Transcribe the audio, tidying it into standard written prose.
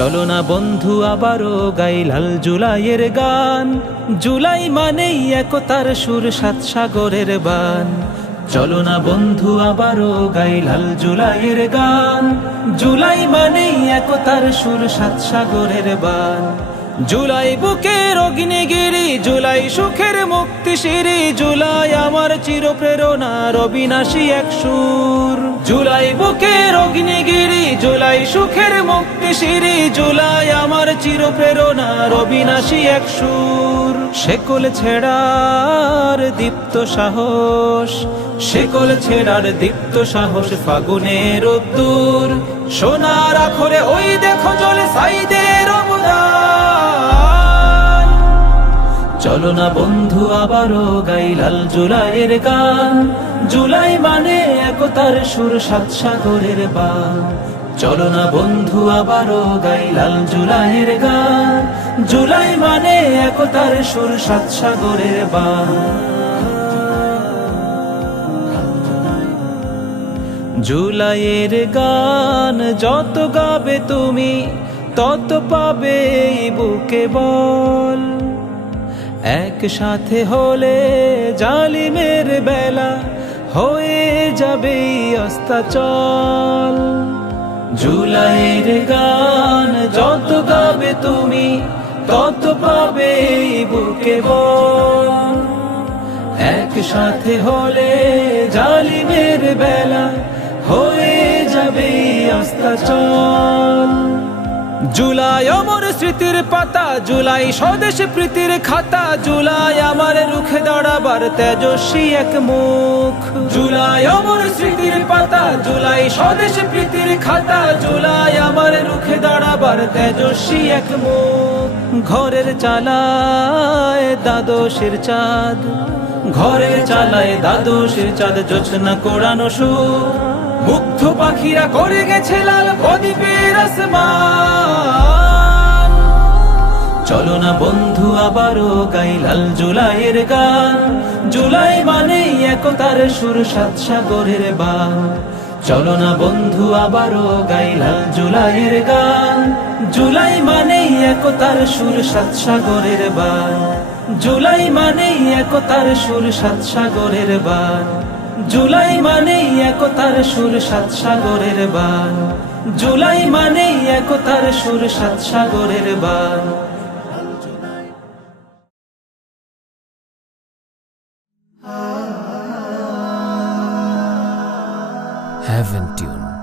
চলো না বন্ধু আবারও গাই লাল জুলাইয়ের গান। জুলাই মানেই একতার সুর, সাত সাগরের বান। চলো না বন্ধু আবারও গাই লাল জুলাইয়ের গান। জুলাই মানেই একতার সুর, সাত সাগরের বান। জুলাই বুকের অগ্নিগিরি, জুলাই সুখের মুক্তি শিরি। জুলাই আমার চির প্রেরণার অবিনাশী এক সুর। জুলাই বুকের অগ্নিগিরি, জুলাই সুখের মুক্তি শিরি। জুলাই আমার চির প্রেরণার অবিনাশী এক সুর। শেকল ছেড়ার দীপ্ত সাহস, শেকল ছেড়ার দীপ্ত সাহস। ফাগুনের রোদ্দুর সোনার আখরে ওই দেখো জলে সাইদের অবদান। চলো না বন্ধু আবারও গাই লাল জুলাইয়ের গান। জুলাই মানে একতার সুর, সাত সাগরের বান। চলো না বন্ধু আবারও গাই লাল জুলাইয়ের গান। জুলাই মানে একতার সুর, সাত সাগরের বান। জুলাইয়ের গান যত গাবে তুমি, তত পাবে বুকে বল। একসাথে হলে জালিমের বেলা হয়ে যাবে অস্তাচল। জুলাইয়ের গান যত গাবে তুমি, তত পাবে বুকে বল। একসাথে হলে জালিমের বেলা হয়ে যাবে অস্তাচল। জুলাই অমর স্মৃতির পাতা, জুলাই স্বদেশ প্রীতির খাতা। জুলাই আমার রুখে দাঁড়াবার তেজস্বী এক মুখ। জুলাই অমর স্মৃতির পাতা, জুলাই স্বদেশ প্রীতির খাতা। জুলাই আমার রুখে দাঁড়াবার তেজস্বী এক মুখ। ঘরের চালায় দ্বাদশের চাঁদ, ঘরের চালায় দ্বাদশের চাঁদ। জোছনা কোড়ানো সুর, মুগ্ধ পাখিরা করে গেছে লাল প্রদীপের আসমান। চলো না বন্ধু আবারও গাই লাল জুলাইয়ের গান। জুলাই মানেই একতার সুর, সাত সাগরের বান। চলো না বন্ধু আবারও গাই লাল জুলাইয়ের গান। জুলাই মানেই একতার সুর, সাত সাগরের বান। জুলাই মানেই একতার সুর, সাত সাগরের বান। জুলাই মানেই একতার সুর, সাত সাগরের বান। জুলাই মানেই একতার সুর, সাত সাগরের বান। Heaven Tune